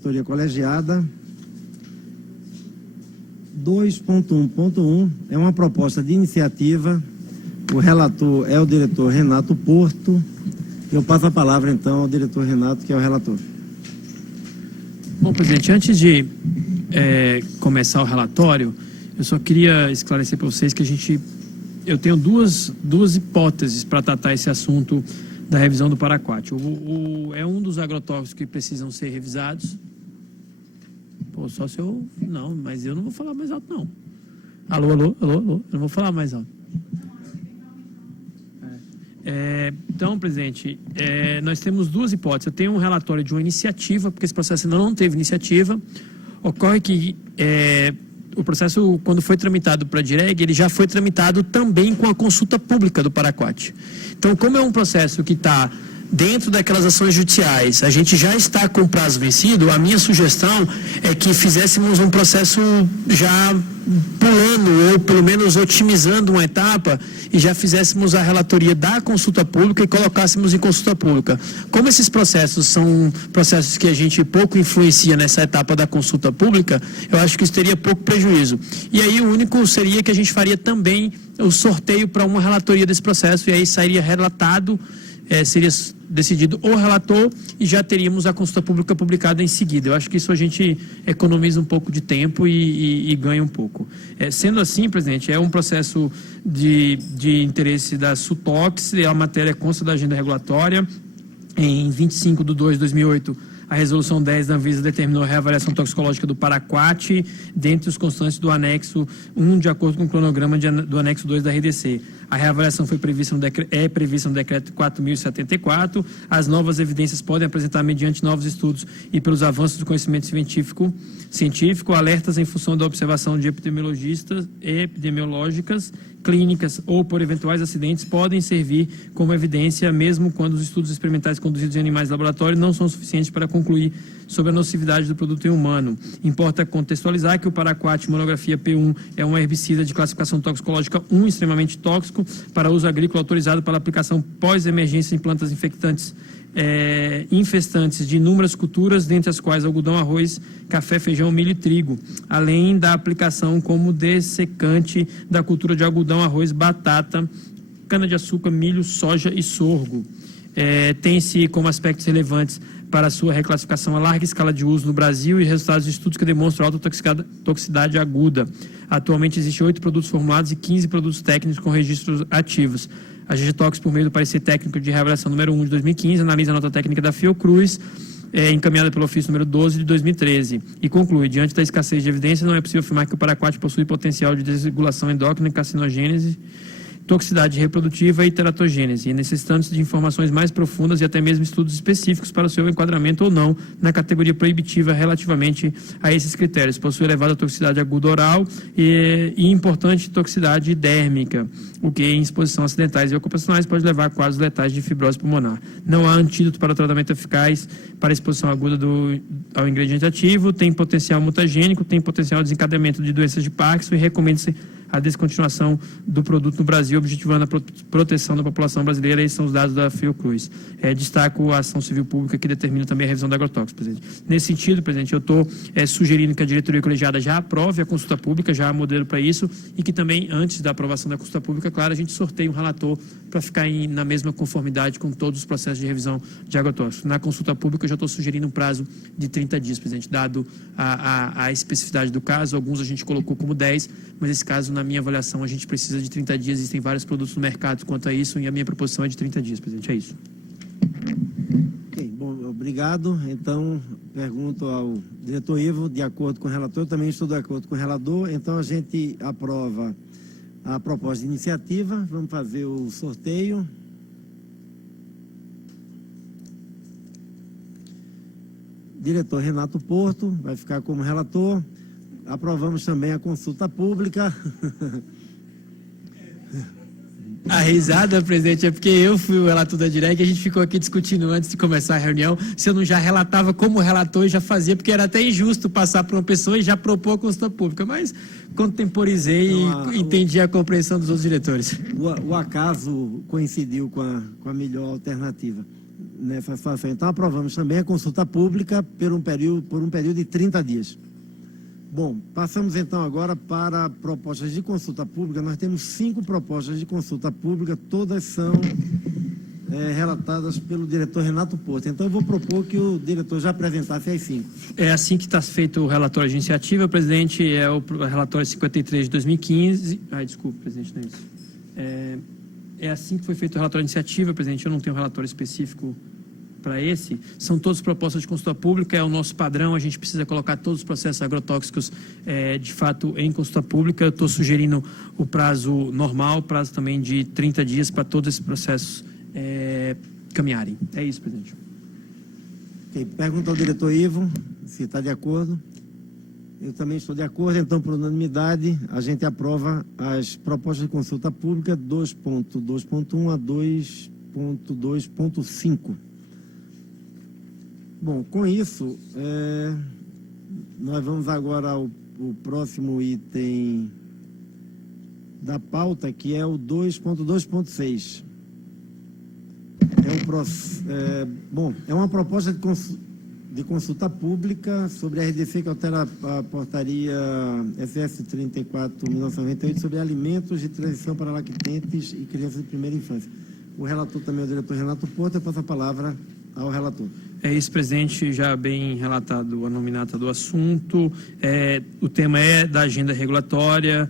diretoria colegiada. 2.1.1 é uma proposta de iniciativa. O relator é o diretor Renato Porto. Eu passo a palavra, então, ao diretor Renato, que é o relator. Bom, presidente, antes de começar o relatório, eu só queria esclarecer para vocês que eu tenho duas hipóteses para tratar esse assunto da revisão do Paraquat. É um dos agrotóxicos que precisam ser revisados. Pô, só se eu... Não, mas eu não vou falar mais alto, não. Alô, alô, alô, alô. Eu não vou falar mais alto. Então, presidente, nós temos duas hipóteses. Eu tenho um relatório de uma iniciativa, porque esse processo ainda não teve iniciativa. Ocorre que o processo, quando foi tramitado para a DIREG, ele já foi tramitado também com a consulta pública do Paraquat. Então, como é um processo que está dentro daquelas ações judiciais, a gente já está com prazo vencido, a minha sugestão é que fizéssemos um processo já pulando, ou pelo menos otimizando uma etapa, e já fizéssemos a relatoria da consulta pública e colocássemos em consulta pública. Como esses processos são processos que a gente pouco influencia nessa etapa da consulta pública, eu acho que isso teria pouco prejuízo. E aí o único seria que a gente faria também o sorteio para uma relatoria desse processo, e aí sairia relatado, seria decidido o relator e já teríamos a consulta pública publicada em seguida. Eu acho que isso a gente economiza um pouco de tempo e ganha um pouco. Sendo assim, presidente, é um processo de interesse da SUTOX, a matéria consta da agenda regulatória. Em 25/2/2008, a resolução 10 da Anvisa determinou a reavaliação toxicológica do Paraquat, dentre os constantes do anexo 1, de acordo com o cronograma do anexo 2 da RDC. A reavaliação é prevista no decreto 4.074. As novas evidências podem apresentar, mediante novos estudos e pelos avanços do conhecimento científico, alertas em função da observação de epidemiológicas, clínicas ou por eventuais acidentes podem servir como evidência, mesmo quando os estudos experimentais conduzidos em animais de laboratório não são suficientes para concluir sobre a nocividade do produto em humano. Importa contextualizar que o Paraquat monografia P1 é um herbicida de classificação toxicológica 1, extremamente tóxico, para uso agrícola, autorizado para aplicação pós-emergência em plantas infestantes de inúmeras culturas, dentre as quais algodão, arroz, café, feijão, milho e trigo, além da aplicação como dessecante da cultura de algodão, arroz, batata, cana-de-açúcar, milho, soja e sorgo. Tem-se como aspectos relevantes para a sua reclassificação a larga escala de uso no Brasil e resultados de estudos que demonstram alta toxicidade aguda. Atualmente existem 8 produtos formulados e 15 produtos técnicos com registros ativos. A GGTOX, por meio do parecer técnico de reavaliação número 1 de 2015, analisa a nota técnica da Fiocruz, encaminhada pelo ofício número 12 de 2013, e conclui: diante da escassez de evidência, não é possível afirmar que o Paraquat possui potencial de desregulação endócrina, carcinogênese, toxicidade reprodutiva e teratogênese, necessitando-se de informações mais profundas e até mesmo estudos específicos para o seu enquadramento ou não na categoria proibitiva relativamente a esses critérios. Possui elevada toxicidade aguda oral e importante toxicidade dérmica, o que em exposição a acidentais e ocupacionais pode levar a quadros letais de fibrose pulmonar. Não há antídoto para o tratamento eficaz para a exposição aguda ao ingrediente ativo, tem potencial mutagênico, tem potencial de desencadeamento de doenças de Parkinson e recomenda-se a descontinuação do produto no Brasil, objetivando a proteção da população brasileira. Esses são os dados da Fiocruz. Destaco a ação civil pública que determina também a revisão da agrotóxico, presidente. Nesse sentido, presidente, eu estou sugerindo que a diretoria colegiada já aprove a consulta pública, já há modelo para isso, e que também, antes da aprovação da consulta pública, claro, a gente sorteie um relator para ficar na mesma conformidade com todos os processos de revisão de agrotóxico. Na consulta pública, eu já estou sugerindo um prazo de 30 dias, presidente, dado a especificidade do caso. Alguns a gente colocou como 10, mas esse caso, na minha avaliação, a gente precisa de 30 dias. Existem vários produtos no mercado quanto a isso, e a minha proposição é de 30 dias, presidente. É isso. Ok, bom, obrigado. Então, pergunto ao diretor Ivo, de acordo com o relator, eu também estou de acordo com o relator, então a gente aprova a proposta de iniciativa. Vamos fazer o sorteio. Diretor Renato Porto vai ficar como relator. Aprovamos também a consulta pública. A risada, presidente, é porque eu fui o relator da DIREG e a gente ficou aqui discutindo antes de começar a reunião se eu não já relatava como relator e já fazia, porque era até injusto passar para uma pessoa e já propor a consulta pública, mas contemporizei e entendi a compreensão dos outros diretores. O acaso coincidiu com a melhor alternativa. nessa situação. Então, aprovamos também a consulta pública por um período de 30 dias. Bom, passamos então agora para propostas de consulta pública. Nós temos 5 propostas de consulta pública, todas são relatadas pelo diretor Renato Porto. Então, eu vou propor que o diretor já apresentasse as 5. É assim que está feito o relatório de iniciativa, presidente, é o relatório 53 de 2015. Desculpe, presidente, não é isso. É assim que foi feito o relatório de iniciativa, presidente, eu não tenho um relatório específico para esse. São todas propostas de consulta pública, é o nosso padrão, a gente precisa colocar todos os processos agrotóxicos, de fato, em consulta pública. Eu estou sugerindo o prazo normal, prazo também de 30 dias para todos esses processos caminharem. É isso, presidente. Okay. Pergunta ao diretor Ivo, se está de acordo. Eu também estou de acordo, então, por unanimidade, a gente aprova as propostas de consulta pública 2.2.1 a 2.2.5. Bom, com isso, nós vamos agora ao próximo item da pauta, que é o 2.2.6. É uma proposta de consulta pública sobre a RDC que altera a portaria SS 34/1998 sobre alimentos de transição para lactentes e crianças de primeira infância. O relator também é o diretor Renato Porto. Eu passo a palavra ao relator. É isso, presidente, já bem relatado a nominata do assunto. O tema é da agenda regulatória.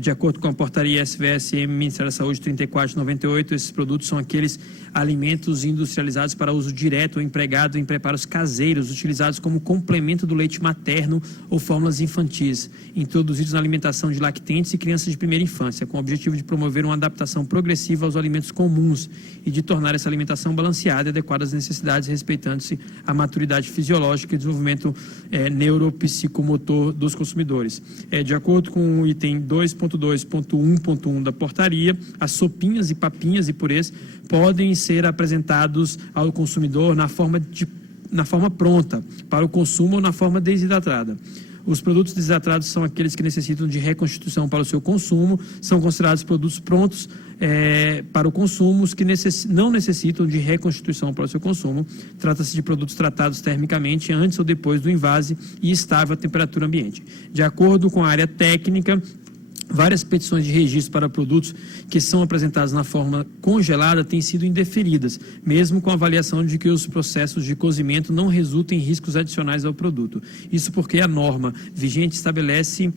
De acordo com a portaria SVSM, Ministério da Saúde 34/98, esses produtos são aqueles alimentos industrializados para uso direto ou empregado em preparos caseiros, utilizados como complemento do leite materno ou fórmulas infantis, introduzidos na alimentação de lactentes e crianças de primeira infância, com o objetivo de promover uma adaptação progressiva aos alimentos comuns e de tornar essa alimentação balanceada e adequada às necessidades, respeitando-se a maturidade fisiológica e desenvolvimento neuropsicomotor dos consumidores. De acordo com o item 2.2.1.1 da portaria, as sopinhas e papinhas e purês podem ser apresentados ao consumidor na forma pronta para o consumo ou na forma desidratada. Os produtos desidratados são aqueles que necessitam de reconstituição para o seu consumo, são considerados produtos prontos para o consumo. Os que não necessitam de reconstituição para o seu consumo, trata-se de produtos tratados termicamente antes ou depois do invase e estável à temperatura ambiente. De acordo com a área técnica, várias petições de registro para produtos que são apresentados na forma congelada têm sido indeferidas, mesmo com a avaliação de que os processos de cozimento não resultem em riscos adicionais ao produto. Isso porque a norma vigente estabelece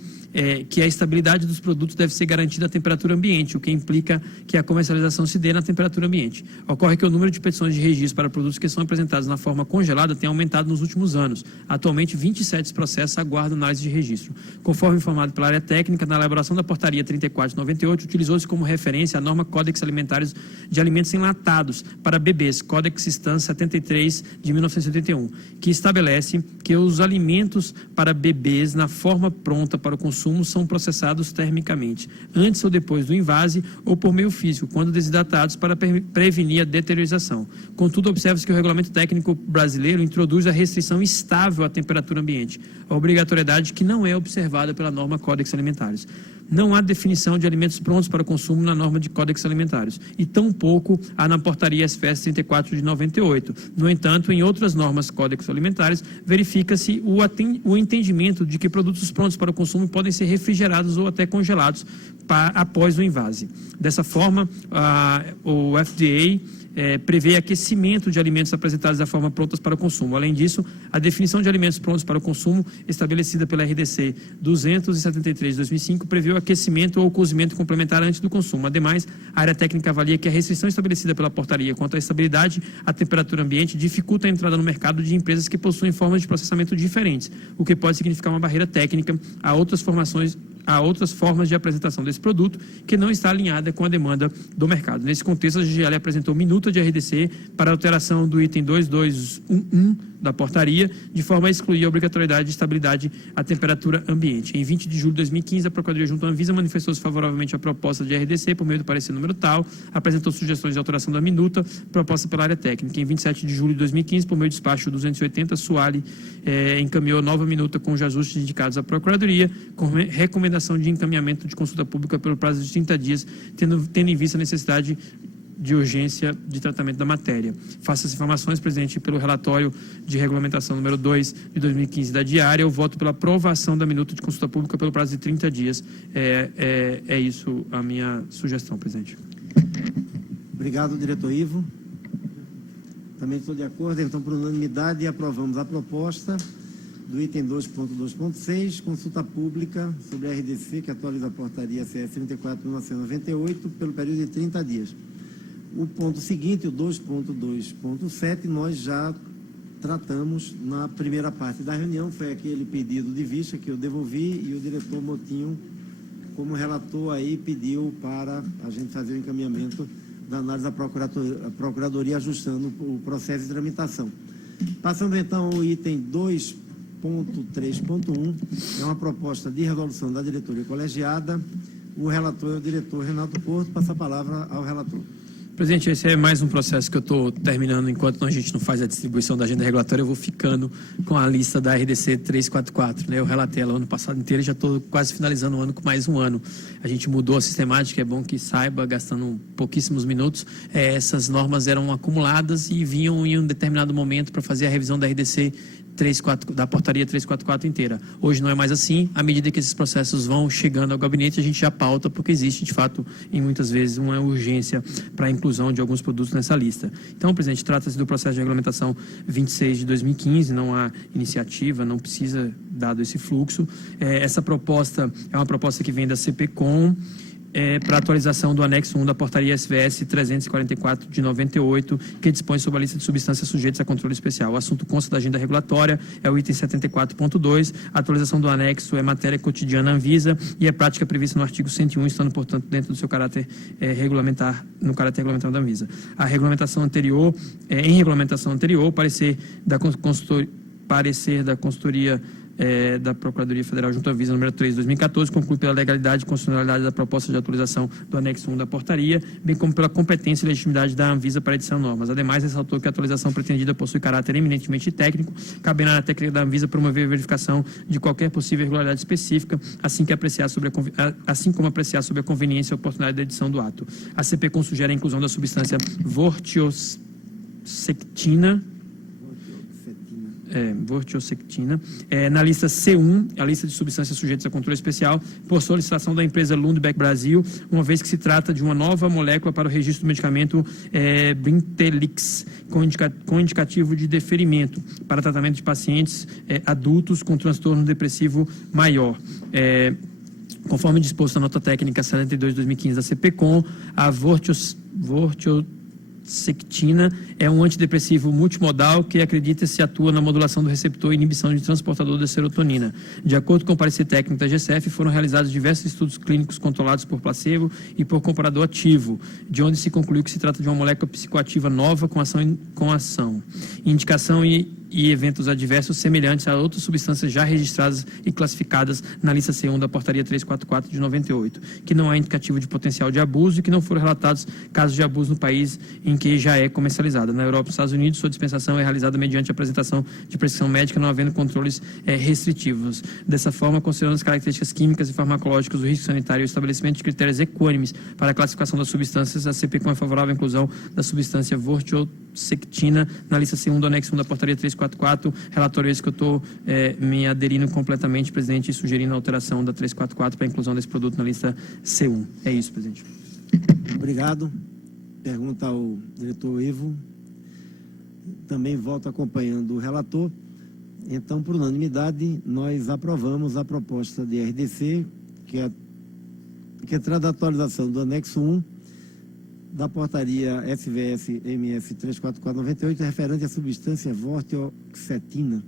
que a estabilidade dos produtos deve ser garantida à temperatura ambiente, o que implica que a comercialização se dê na temperatura ambiente. Ocorre que o número de petições de registro para produtos que são apresentados na forma congelada tem aumentado nos últimos anos. Atualmente, 27 processos aguardam análise de registro. Conforme informado pela área técnica, na elaboração da portaria 34/98, utilizou-se como referência a norma Códex Alimentários de Alimentos Enlatados para bebês, Códex Stan 73 de 1981, que estabelece que os alimentos para bebês na forma pronta para o consumo são processados termicamente, antes ou depois do invase ou por meio físico, quando desidratados, para prevenir a deteriorização. Contudo, observa-se que o regulamento técnico brasileiro introduz a restrição estável à temperatura ambiente, a obrigatoriedade que não é observada pela norma Códex Alimentários. Não há definição de alimentos prontos para o consumo na norma de Códex Alimentários e tampouco há na portaria SFS 34 de 98. No entanto, em outras normas Códex Alimentares, verifica-se o entendimento de que produtos prontos para o consumo podem ser refrigerados ou até congelados após o invase. Dessa forma, o FDA prevê aquecimento de alimentos apresentados da forma prontas para o consumo. Além disso, a definição de alimentos prontos para o consumo, estabelecida pela RDC 273 de 2005, prevê o aquecimento ou cozimento complementar antes do consumo. Ademais, a área técnica avalia que a restrição estabelecida pela portaria quanto à estabilidade à temperatura ambiente dificulta a entrada no mercado de empresas que possuem formas de processamento diferentes, o que pode significar uma barreira técnica a outras formas de apresentação desse produto que não está alinhada com a demanda do mercado. Nesse contexto, a GGL apresentou minuta de RDC para alteração do item 2211 da portaria, de forma a excluir a obrigatoriedade de estabilidade à temperatura ambiente. Em 20 de julho de 2015, a Procuradoria junto à Anvisa manifestou-se favoravelmente à proposta de RDC por meio do parecer número tal, apresentou sugestões de alteração da minuta proposta pela área técnica. Em 27 de julho de 2015, por meio do despacho 280, Suali encaminhou nova minuta com os ajustes indicados à Procuradoria, com recomendação de encaminhamento de consulta pública pelo prazo de 30 dias, tendo em vista a necessidade de urgência de tratamento da matéria. Faço as informações, presidente, pelo relatório de regulamentação número 2 de 2015 da diária. Eu voto pela aprovação da minuta de consulta pública pelo prazo de 30 dias. É isso a minha sugestão, presidente. Obrigado, diretor Ivo. Também estou de acordo, então, por unanimidade, aprovamos a proposta do item 2.2.6, consulta pública sobre a RDC, que atualiza a portaria CS 34/1998, pelo período de 30 dias. O ponto seguinte, o 2.2.7, nós já tratamos na primeira parte da reunião, foi aquele pedido de vista que eu devolvi e o diretor Motinho, como relator aí, pediu para a gente fazer o encaminhamento da análise da Procuradoria, ajustando o processo de tramitação. Passando então ao item 2.3.1, é uma proposta de resolução da diretoria colegiada. O relator é o diretor Renato Porto. Passa a palavra ao relator. Presidente, esse é mais um processo que eu estou terminando. Enquanto a gente não faz a distribuição da agenda regulatória, eu vou ficando com a lista da RDC 344. Né? Eu relatei ela o ano passado inteiro e já estou quase finalizando o ano com mais um ano. A gente mudou a sistemática, é bom que saiba, gastando pouquíssimos minutos. Essas normas eram acumuladas e vinham em um determinado momento para fazer a revisão da RDC da portaria 344 inteira. Hoje não é mais assim. À medida que esses processos vão chegando ao gabinete, a gente já pauta, porque existe, de fato, e muitas vezes, uma urgência para a inclusão de alguns produtos nessa lista. Então, presidente, trata-se do processo de regulamentação 26 de 2015, não há iniciativa, não precisa, dado esse fluxo. Essa proposta é uma proposta que vem da CPCom, para atualização do anexo 1 da portaria SVS 344 de 98, que dispõe sobre a lista de substâncias sujeitas a controle especial. O assunto consta da agenda regulatória, é o item 74.2. A atualização do anexo é matéria cotidiana Anvisa e é prática prevista no artigo 101, estando, portanto, dentro do seu caráter regulamentar, no caráter regulamentar da Anvisa. A regulamentação anterior, em regulamentação anterior, parecer da consultoria da Procuradoria Federal junto à Anvisa número 3 de 2014, conclui pela legalidade e constitucionalidade da proposta de atualização do anexo 1 da portaria, bem como pela competência e legitimidade da Anvisa para a edição de normas. Ademais, ressaltou que a atualização pretendida possui caráter eminentemente técnico, cabendo à técnica da Anvisa promover a verificação de qualquer possível irregularidade específica, assim como apreciar sobre a conveniência e oportunidade da edição do ato. A CPCom sugere a inclusão da substância vortioxectina na lista C1, a lista de substâncias sujeitas a controle especial, por solicitação da empresa Lundbeck Brasil, uma vez que se trata de uma nova molécula para o registro do medicamento Brintelix, com indicativo de deferimento para tratamento de pacientes adultos com transtorno depressivo maior. Conforme disposto na nota técnica 72 de 2015 da CPCom, a vortioxectina é um antidepressivo multimodal que acredita-se atua na modulação do receptor e inibição de transportador da serotonina. De acordo com o parecer técnico da GCF, foram realizados diversos estudos clínicos controlados por placebo e por comparador ativo, de onde se concluiu que se trata de uma molécula psicoativa nova com ação. Indicação e eventos adversos semelhantes a outras substâncias já registradas e classificadas na lista C1 da portaria 344 de 98, que não há indicativo de potencial de abuso e que não foram relatados casos de abuso no país em que já é comercializada. Na Europa e nos Estados Unidos, sua dispensação é realizada mediante a apresentação de prescrição médica, não havendo controles restritivos. Dessa forma, considerando as características químicas e farmacológicas do risco sanitário e o estabelecimento de critérios equânimes para a classificação das substâncias, a CPCom é favorável à inclusão da substância vortioxectina na lista C1 do anexo 1 da portaria 344, relatório esse que eu estou me aderindo completamente, presidente, e sugerindo a alteração da 344 para a inclusão desse produto na lista C1. É isso, presidente. Obrigado. Pergunta ao diretor Ivo. Também volto acompanhando o relator. Então, por unanimidade, nós aprovamos a proposta de RDC, que trata da atualização do anexo 1 da portaria SVS-MS 344/98, referente à substância vortioxetina.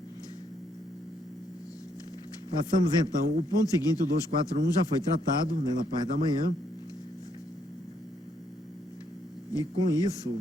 Passamos, então, o ponto seguinte, o 241, já foi tratado, né, na parte da manhã. E, com isso,